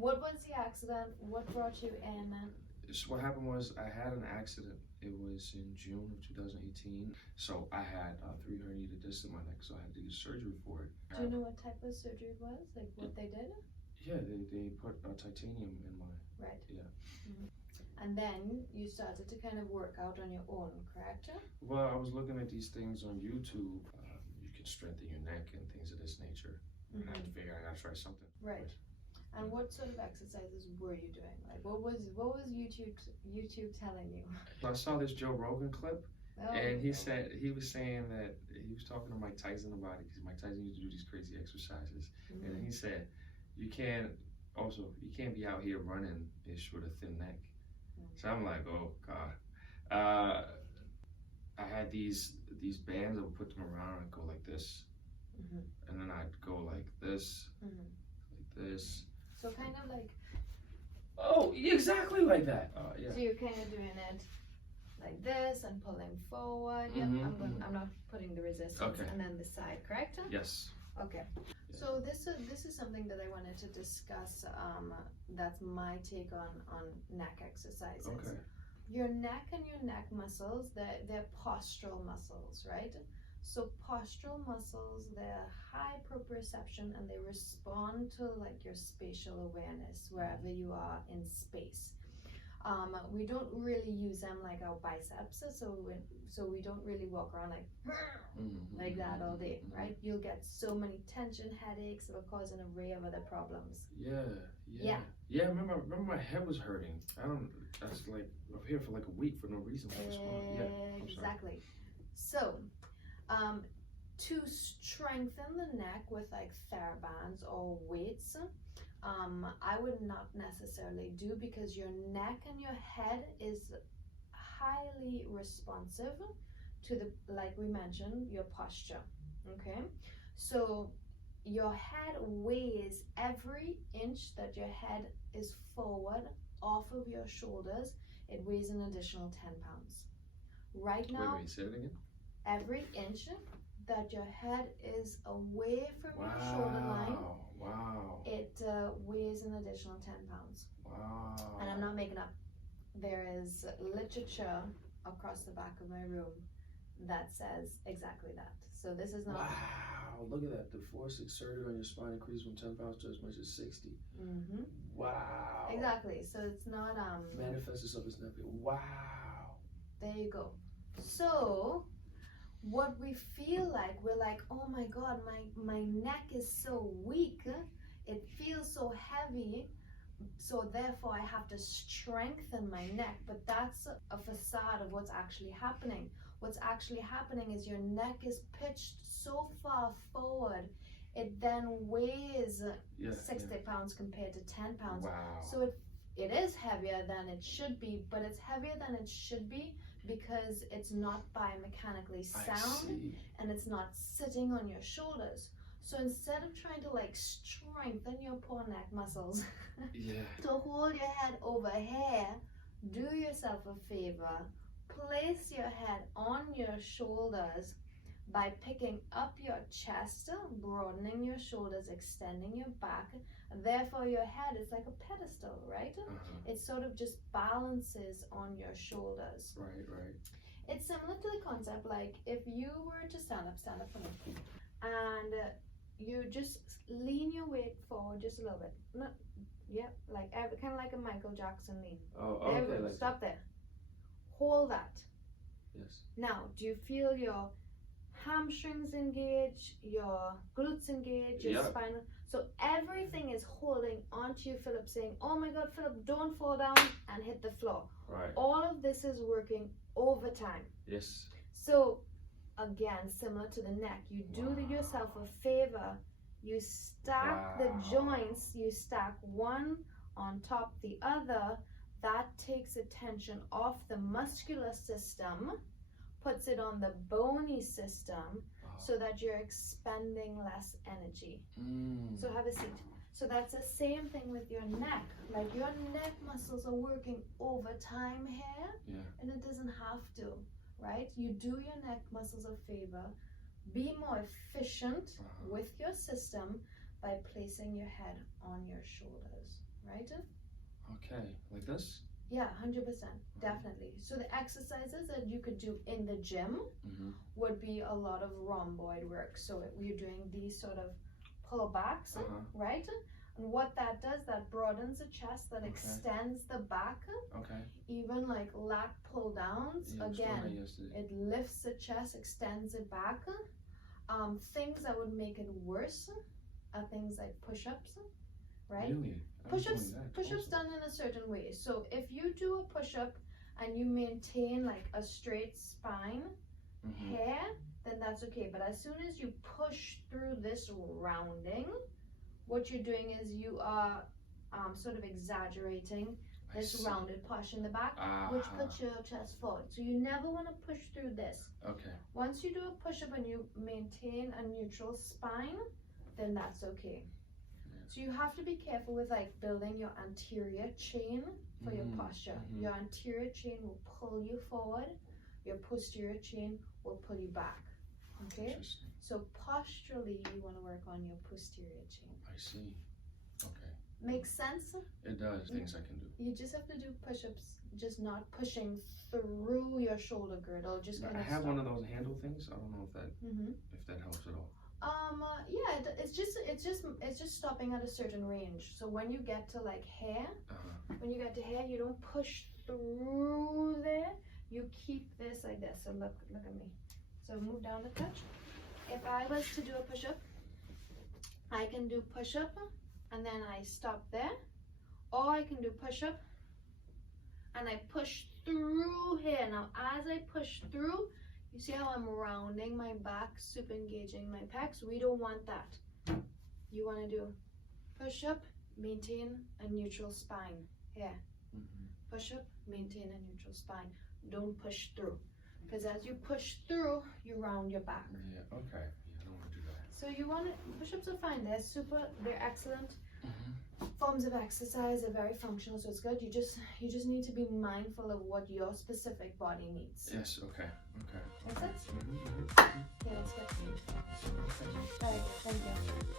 What was the accident? What brought you in? So what happened was I had an accident. It was in June of 2018. So I had 3 herniated discs in my neck, so I had to do surgery for it. Do you know what type of surgery it was? Like what they did? Yeah, they put titanium in my... Right. Yeah. Mm-hmm. And then you started to kind of work out on your own, correct? Well, I was looking at these things on YouTube. You can strengthen your neck and things of this nature. Mm-hmm. I had to figure I gotta try something. Right. And what sort of exercises were you doing? Like what was YouTube telling you? I saw this Joe Rogan clip, and he was saying that he was talking to Mike Tyson about it, because Mike Tyson used to do these crazy exercises, and he said you can't be out here running ish with a thin neck. So I'm like, oh God. I had these bands. I would put them around and go like this, and then I'd go like this, like this. So kind of like. Oh, exactly like that. Yeah. So you're kind of doing it like this and pulling forward. Yep. I'm not putting the resistance. Okay. And then the side, correct? Yes. Okay. Yeah. So this is something that I wanted to discuss. That's my take on neck exercises. Okay. Your neck and your neck muscles, they're postural muscles, right? So postural muscles, they're high proprioception and they respond to like your spatial awareness wherever you are in space. We don't really use them like our biceps, so we don't really walk around like that all day, right? You'll get so many tension headaches. It'll cause an array of other problems. Yeah. I remember my head was hurting. I was like up here for like a week for no reason. Exactly. So, to strengthen the neck with like TheraBands or weights, I would not necessarily do, because your neck and your head is highly responsive to like we mentioned, your posture. Okay, so your head weighs every inch that your head is forward off of your shoulders. It weighs an additional 10 pounds. Right now, wait, say it again. Every inch that your head is away from your shoulder line, it weighs an additional 10 pounds. Wow. And I'm not making up. There is literature across the back of my room that says exactly that. So this is not. Wow, look at that. The force exerted on your spine increased from 10 pounds to as much as 60. Wow. Exactly. So it's not manifests itself as nothing. Wow. There you go. So what we feel like, we're like, oh my God, my neck is so weak. It feels so heavy. So therefore I have to strengthen my neck. But that's a facade of what's actually happening. What's actually happening is your neck is pitched so far forward, it then weighs 60 pounds compared to 10 pounds. Wow. So it is heavier than it should be, but it's heavier than it should be because it's not biomechanically sound and it's not sitting on your shoulders. So instead of trying to like strengthen your poor neck muscles to hold your head over here, do yourself a favor, place your head on your shoulders by picking up your chest, broadening your shoulders, extending your back. Therefore your head is like a pedestal, right? It sort of just balances on your shoulders. Right. It's similar to the concept like if you were to stand up for me, and you just lean your weight forward just a little bit. Like kind of like a Michael Jackson lean. Okay. Like stop there. Hold that. Yes. Now, do you feel your hamstrings engage, your glutes engage, your spine? So everything is holding onto you, Phillip, saying, oh my God, Phillip, don't fall down and hit the floor. Right. All of this is working overtime. Yes. So again, similar to the neck, you do yourself a favor. You stack the joints, you stack one on top the other. That takes attention off the muscular system, puts it on the bony system, so that you're expending less energy. So have a seat. So that's the same thing with your neck. Like your neck muscles are working overtime here, and it doesn't have to, right? You do your neck muscles a favor. Be more efficient with your system by placing your head on your shoulders, right? Okay, like this? Yeah, 100%, definitely. So the exercises that you could do in the gym would be a lot of rhomboid work. So you're doing these sort of pullbacks, right? And what that does, that broadens the chest, that extends the back. Okay. Even like lat pull downs, again, it lifts the chest, extends it back. Things that would make it worse are things like push-ups, right? Really? Push-ups done in a certain way. So if you do a push-up and you maintain like a straight spine here, then that's okay. But as soon as you push through this rounding, what you're doing is you are sort of exaggerating this rounded posture in the back, which puts your chest forward. So you never want to push through this. Okay. Once you do a push-up and you maintain a neutral spine, then that's okay. So you have to be careful with like building your anterior chain for your posture. Your anterior chain will pull you forward. Your posterior chain will pull you back. Okay? So posturally, you want to work on your posterior chain. I see. Okay. Makes sense? It does. Things I can do. You just have to do push-ups, just not pushing through your shoulder girdle. Just kind of. I have one of those handle things. I don't know if that if that helps at all. Yeah, it's just stopping at a certain range. So when you get to like hair, when you get to hair, you don't push through there. You keep this like this. So look at me. So move down a touch. If I was to do a push-up, I can do push-up and then I stop there, or I can do push-up and I push through here. Now as I push through, you see how I'm rounding my back, super engaging my pecs? We don't want that. You want to do push-up, maintain a neutral spine. Here. Push-up, maintain a neutral spine. Don't push through. Because as you push through, you round your back. Yeah, okay. Yeah, I don't want to do that. So you want to, push-ups are fine. They're excellent forms of exercise. They're very functional, so it's good. You just need to be mindful of what your specific body needs. Yes, okay. That's it? Yeah, that's good. All right, thank you.